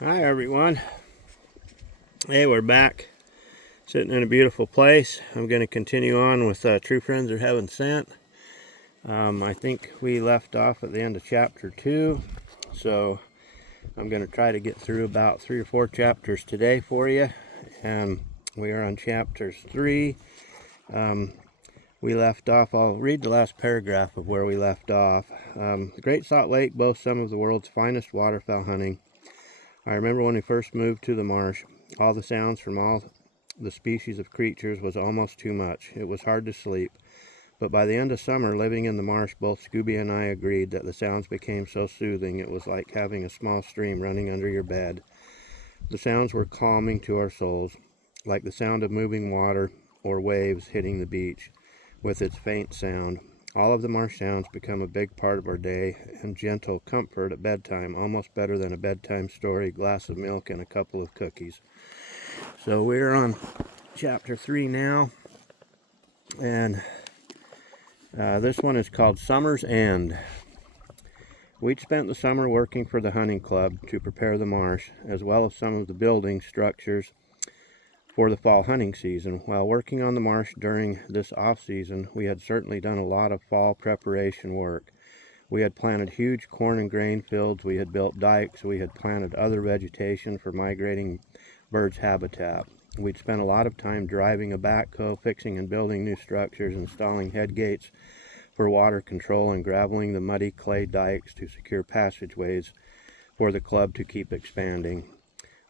Hi everyone. Hey, we're back sitting in a beautiful place. I'm going to continue on with True Friends Are Heaven Sent. I think we left off at the end of chapter 2, so I'm going to try to get through about 3 or 4 chapters today for you, and we are on chapters 3. We left off, I'll read the last paragraph of where we left off. The Great Salt Lake boasts some of the world's finest waterfowl hunting. I remember when we first moved to the marsh, all the sounds from all the species of creatures was almost too much. It was hard to sleep. But by the end of summer, living in the marsh, both Scooby and I agreed that the sounds became so soothing it was like having a small stream running under your bed. The sounds were calming to our souls, like the sound of moving water or waves hitting the beach with its faint sound. All of the marsh sounds become a big part of our day and gentle comfort at bedtime, almost better than a bedtime story, glass of milk, and a couple of cookies. So we're on chapter 3 now, and this one is called Summer's End. We'd spent the summer working for the hunting club to prepare the marsh, as well as some of the building structures for the fall hunting season. While working on the marsh during this off-season, we had certainly done a lot of fall preparation work. We had planted huge corn and grain fields, we had built dikes, we had planted other vegetation for migrating birds' habitat. We'd spent a lot of time driving a backhoe, fixing and building new structures, installing head gates for water control, and graveling the muddy clay dikes to secure passageways for the club to keep expanding.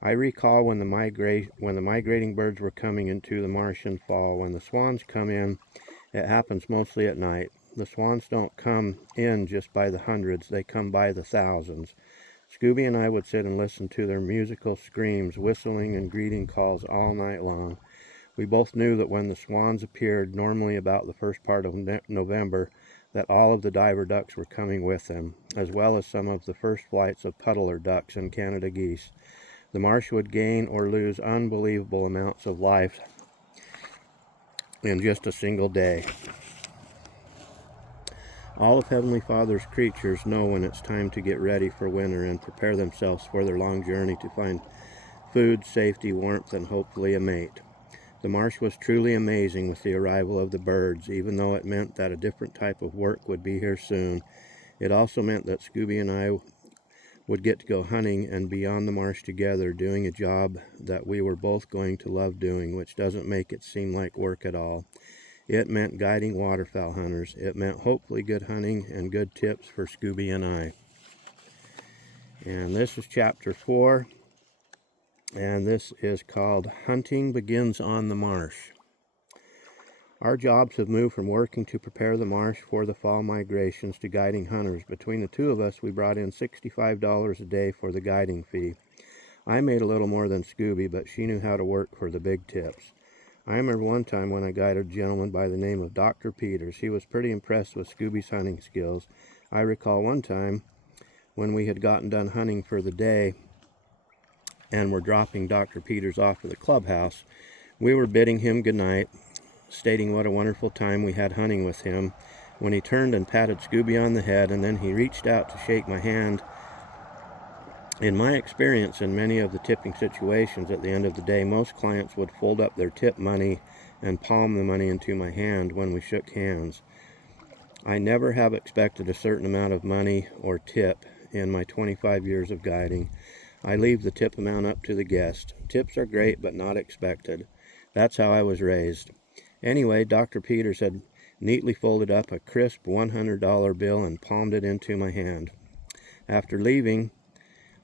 I recall when the migrating birds were coming into the marsh in fall. When the swans come in, it happens mostly at night. The swans don't come in just by the hundreds, they come by the thousands. Scooby and I would sit and listen to their musical screams, whistling, and greeting calls all night long. We both knew that when the swans appeared, normally about the first part of November, that all of the diver ducks were coming with them, as well as some of the first flights of puddler ducks and Canada geese. The marsh would gain or lose unbelievable amounts of life in just a single day. All of Heavenly Father's creatures know when it's time to get ready for winter and prepare themselves for their long journey to find food, safety, warmth, and hopefully a mate. The marsh was truly amazing with the arrival of the birds. Even though it meant that a different type of work would be here soon, it also meant that Scooby and I would get to go hunting and be on the marsh together, doing a job that we were both going to love doing, which doesn't make it seem like work at all. It meant guiding waterfowl hunters. It meant hopefully good hunting and good tips for Scooby and I. And this is chapter 4, and this is called Hunting Begins on the Marsh. Our jobs have moved from working to prepare the marsh for the fall migrations to guiding hunters. Between the two of us, we brought in $65 a day for the guiding fee. I made a little more than Scooby, but she knew how to work for the big tips. I remember one time when I guided a gentleman by the name of Dr. Peters. He was pretty impressed with Scooby's hunting skills. I recall one time when we had gotten done hunting for the day and were dropping Dr. Peters off at the clubhouse. We were bidding him goodnight, stating what a wonderful time we had hunting with him, when he turned and patted Scooby on the head, and then he reached out to shake my hand. In my experience in many of the tipping situations at the end of the day, most clients would fold up their tip money and palm the money into my hand when we shook hands. I never have expected a certain amount of money or tip in my 25 years of guiding. I leave the tip amount up to the guest. Tips are great, but not expected. That's how I was raised. Anyway, Dr. Peters had neatly folded up a crisp $100 bill and palmed it into my hand. After leaving,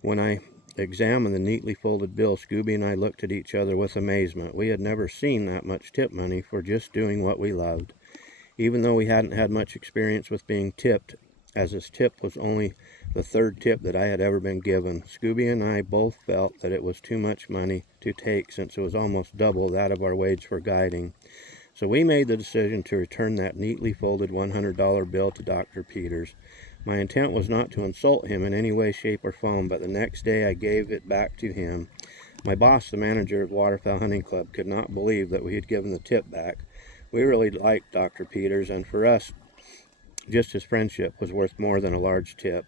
when I examined the neatly folded bill, Scooby and I looked at each other with amazement. We had never seen that much tip money for just doing what we loved. Even though we hadn't had much experience with being tipped, as this tip was only the third tip that I had ever been given, Scooby and I both felt that it was too much money to take, since it was almost double that of our wage for guiding. So we made the decision to return that neatly folded $100 bill to Dr. Peters. My intent was not to insult him in any way, shape, or form, but the next day I gave it back to him. My boss, the manager of Waterfowl Hunting Club, could not believe that we had given the tip back. We really liked Dr. Peters, and for us, just his friendship was worth more than a large tip.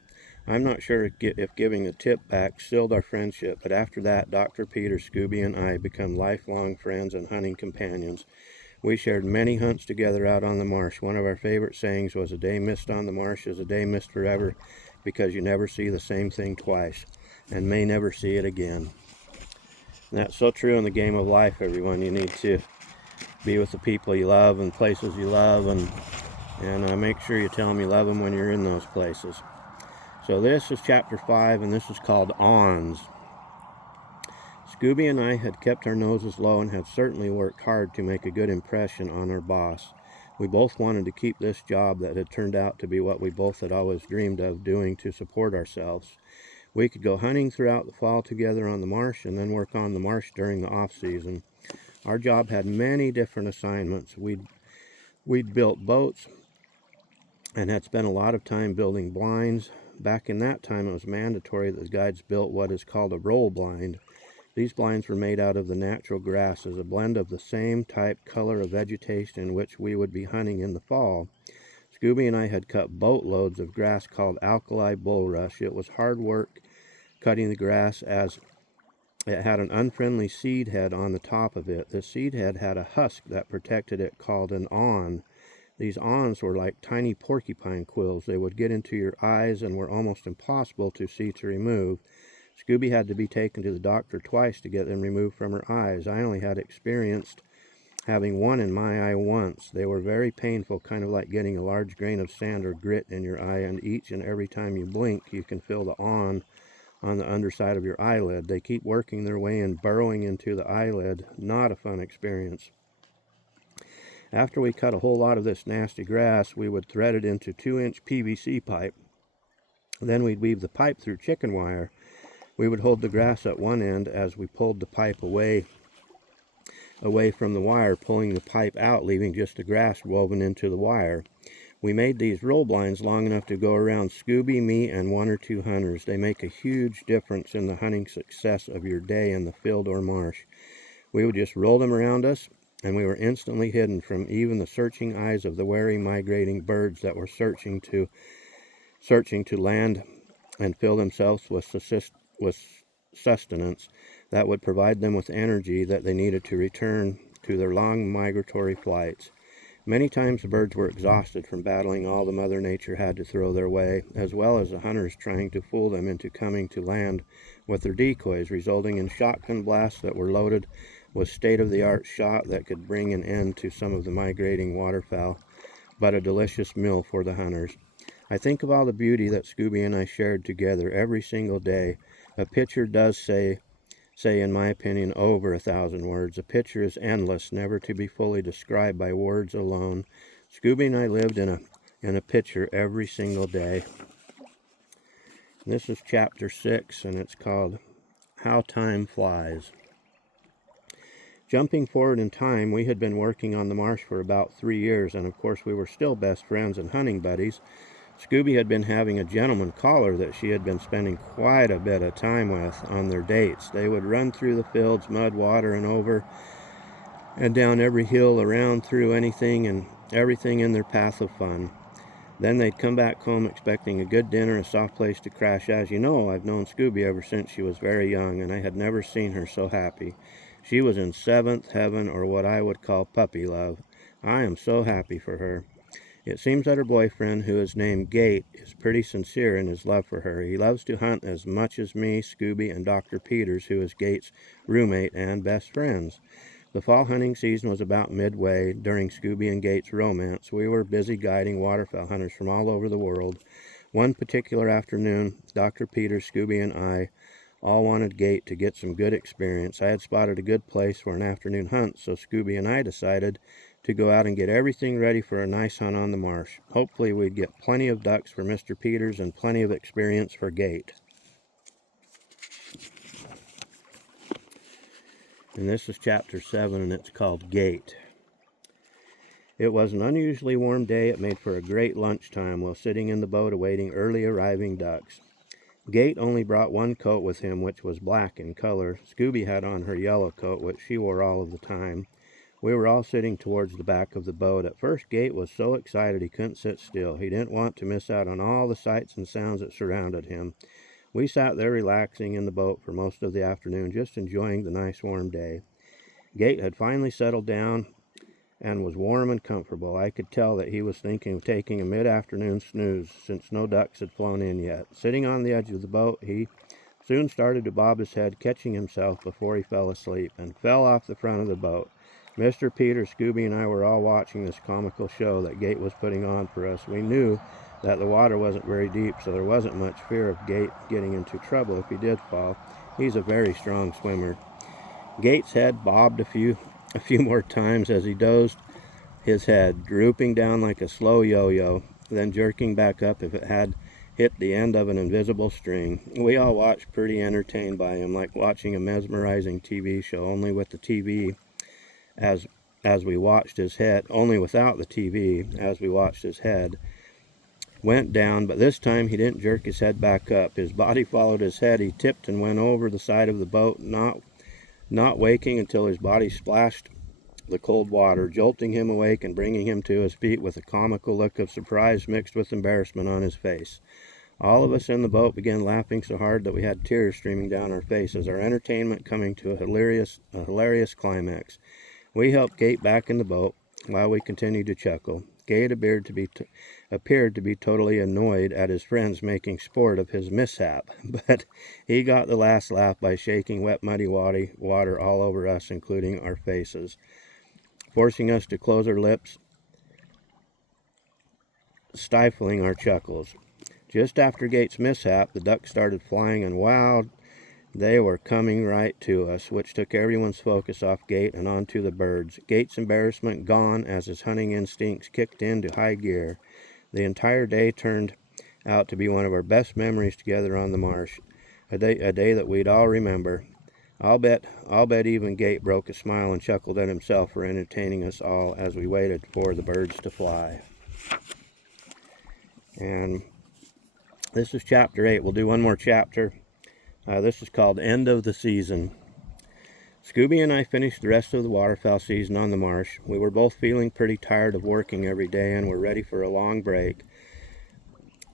I'm not sure if giving a tip back sealed our friendship, but after that, Dr. Peter, Scooby, and I become lifelong friends and hunting companions. We shared many hunts together out on the marsh. One of our favorite sayings was, "A day missed on the marsh is a day missed forever, because you never see the same thing twice, and may never see it again." And that's so true in the game of life, everyone. You need to be with the people you love and places you love, and make sure you tell them you love them when you're in those places. So this is chapter 5, and this is called Ons. Scooby and I had kept our noses low and had certainly worked hard to make a good impression on our boss. We both wanted to keep this job that had turned out to be what we both had always dreamed of doing to support ourselves. We could go hunting throughout the fall together on the marsh and then work on the marsh during the off-season. Our job had many different assignments. We'd built boats and had spent a lot of time building blinds. Back in that time, it was mandatory that the guides built what is called a roll blind. These blinds were made out of the natural grasses, a blend of the same type color of vegetation in which we would be hunting in the fall. Scooby and I had cut boatloads of grass called alkali bulrush. It was hard work cutting the grass, as it had an unfriendly seed head on the top of it. The seed head had a husk that protected it called an awn. These awns were like tiny porcupine quills. They would get into your eyes and were almost impossible to see to remove. Scooby had to be taken to the doctor twice to get them removed from her eyes. I only had experienced having one in my eye once. They were very painful, kind of like getting a large grain of sand or grit in your eye, and each and every time you blink, you can feel the awn on the underside of your eyelid. They keep working their way and burrowing into the eyelid. Not a fun experience. After we cut a whole lot of this nasty grass, we would thread it into 2-inch PVC pipe. Then we'd weave the pipe through chicken wire. We would hold the grass at one end as we pulled the pipe away from the wire, pulling the pipe out, leaving just the grass woven into the wire. We made these roll blinds long enough to go around Scooby, me, and 1 or 2 hunters. They make a huge difference in the hunting success of your day in the field or marsh. We would just roll them around us, and we were instantly hidden from even the searching eyes of the wary migrating birds that were searching to land and fill themselves with sustenance that would provide them with energy that they needed to return to their long migratory flights. Many times the birds were exhausted from battling all the Mother Nature had to throw their way, as well as the hunters trying to fool them into coming to land with their decoys, resulting in shotgun blasts that were loaded with state-of-the-art shot that could bring an end to some of the migrating waterfowl, but a delicious meal for the hunters. I think of all the beauty that Scooby and I shared together every single day. A picture does say in my opinion, over 1,000 words. A picture is endless, never to be fully described by words alone. Scooby and I lived in a picture every single day. And this is chapter 6, and it's called How Time Flies. Jumping forward in time, we had been working on the marsh for about 3 years, and of course we were still best friends and hunting buddies. Scooby had been having a gentleman caller that she had been spending quite a bit of time with on their dates. They would run through the fields, mud, water, and over and down every hill, around through anything and everything in their path of fun. Then they'd come back home expecting a good dinner, a soft place to crash. As you know, I've known Scooby ever since she was very young, and I had never seen her so happy. She was in 7th heaven, or what I would call puppy love. I am so happy for her. It seems that her boyfriend, who is named Gate, is pretty sincere in his love for her. He loves to hunt as much as me, Scooby, and Dr. Peters, who is Gate's roommate and best friends. The fall hunting season was about midway. During Scooby and Gate's romance, we were busy guiding waterfowl hunters from all over the world. One particular afternoon, Dr. Peters, Scooby, and I all wanted Gate to get some good experience. I had spotted a good place for an afternoon hunt, so Scooby and I decided to go out and get everything ready for a nice hunt on the marsh. Hopefully we'd get plenty of ducks for Mr. Peters and plenty of experience for Gate. And this is chapter 7, and it's called Gate. It was an unusually warm day. It made for a great lunchtime while sitting in the boat awaiting early arriving ducks. Gate only brought one coat with him, which was black in color. Scooby had on her yellow coat, which she wore all of the time. We were all sitting towards the back of the boat. At first, Gate was so excited he couldn't sit still. He didn't want to miss out on all the sights and sounds that surrounded him. We sat there relaxing in the boat for most of the afternoon, just enjoying the nice warm day. Gate had finally settled down and was warm and comfortable. I could tell that he was thinking of taking a mid-afternoon snooze, since no ducks had flown in yet. Sitting on the edge of the boat, he soon started to bob his head, catching himself before he fell asleep, and fell off the front of the boat. Mr. Peter, Scooby, and I were all watching this comical show that Gate was putting on for us. We knew that the water wasn't very deep, so there wasn't much fear of Gate getting into trouble if he did fall. He's a very strong swimmer. Gate's head bobbed a few more times as he dozed his head, drooping down like a slow yo-yo, then jerking back up if it had hit the end of an invisible string. We all watched, pretty entertained by him, like watching a mesmerizing TV show, only with the TV as we watched his head, only without the TV, as we watched his head went down, but this time he didn't jerk his head back up. His body followed his head. He tipped and went over the side of the boat, not waking until his body splashed the cold water, jolting him awake and bringing him to his feet with a comical look of surprise mixed with embarrassment on his face. All of us in the boat began laughing so hard that we had tears streaming down our faces, our entertainment coming to a hilarious climax. We helped Gate back in the boat while we continued to chuckle. Gate appeared to be totally annoyed at his friends making sport of his mishap, but he got the last laugh by shaking wet, muddy water all over us, including our faces, forcing us to close our lips, stifling our chuckles. Just after Gate's mishap, the ducks started flying, and wow, they were coming right to us, which took everyone's focus off Gate and onto the birds. Gate's embarrassment gone as his hunting instincts kicked into high gear. The entire day turned out to be one of our best memories together on the marsh, a day that we'd all remember. I'll bet even Gate broke a smile and chuckled at himself for entertaining us all as we waited for the birds to fly. And this is chapter 8. We'll do one more chapter. This is called End of the Season. Scooby and I finished the rest of the waterfowl season on the marsh. We were both feeling pretty tired of working every day and were ready for a long break.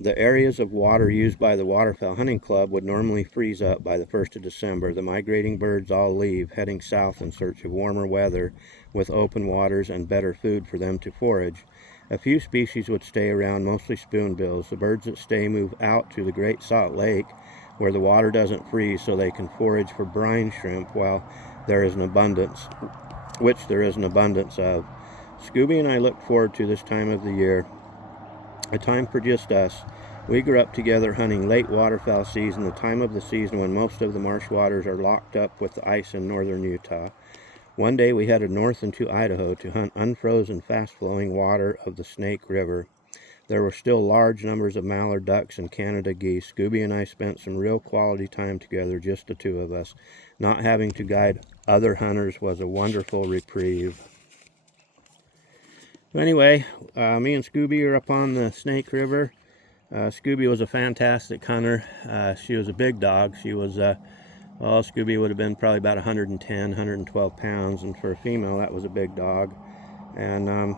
The areas of water used by the Waterfowl Hunting Club would normally freeze up by the 1st of December. The migrating birds all leave, heading south in search of warmer weather with open waters and better food for them to forage. A few species would stay around, mostly spoonbills. The birds that stay move out to the Great Salt Lake, where the water doesn't freeze, so they can forage for brine shrimp, which there is an abundance of. Scooby and I look forward to this time of the year, a time for just us. We grew up together hunting late waterfowl season, the time of the season when most of the marsh waters are locked up with the ice in northern Utah. One day we headed north into Idaho to hunt unfrozen, fast-flowing water of the Snake River. There were still large numbers of mallard ducks and Canada geese. Scooby and I spent some real quality time together, just the two of us. Not having to guide other hunters was a wonderful reprieve. So anyway, me and Scooby are up on the Snake River. Scooby was a fantastic hunter. She was a big dog. She was, Scooby would have been probably about 110, 112 pounds, and for a female, that was a big dog. And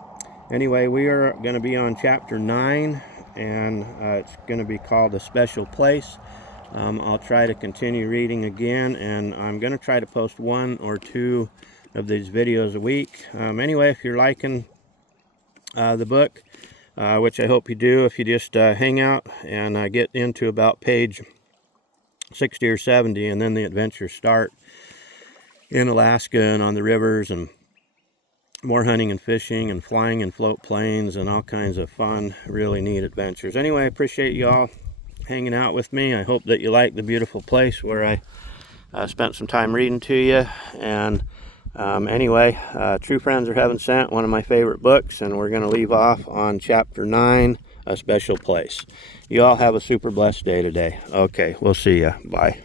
anyway, we are going to be on chapter 9, and it's going to be called A Special Place. I'll try to continue reading again, and I'm going to try to post 1 or 2 of these videos a week. Anyway, if you're liking the book, which I hope you do, if you just hang out and get into about page 60 or 70, and then the adventures start in Alaska and on the rivers, and more hunting and fishing and flying in float planes and all kinds of fun, really neat adventures. Anyway, I appreciate you all hanging out with me. I hope that you like the beautiful place where I spent some time reading to you. And anyway, True Friends Are Heaven Sent, one of my favorite books, and we're going to leave off on chapter 9, A Special Place. You all have a super blessed day today. Okay, we'll see ya. Bye.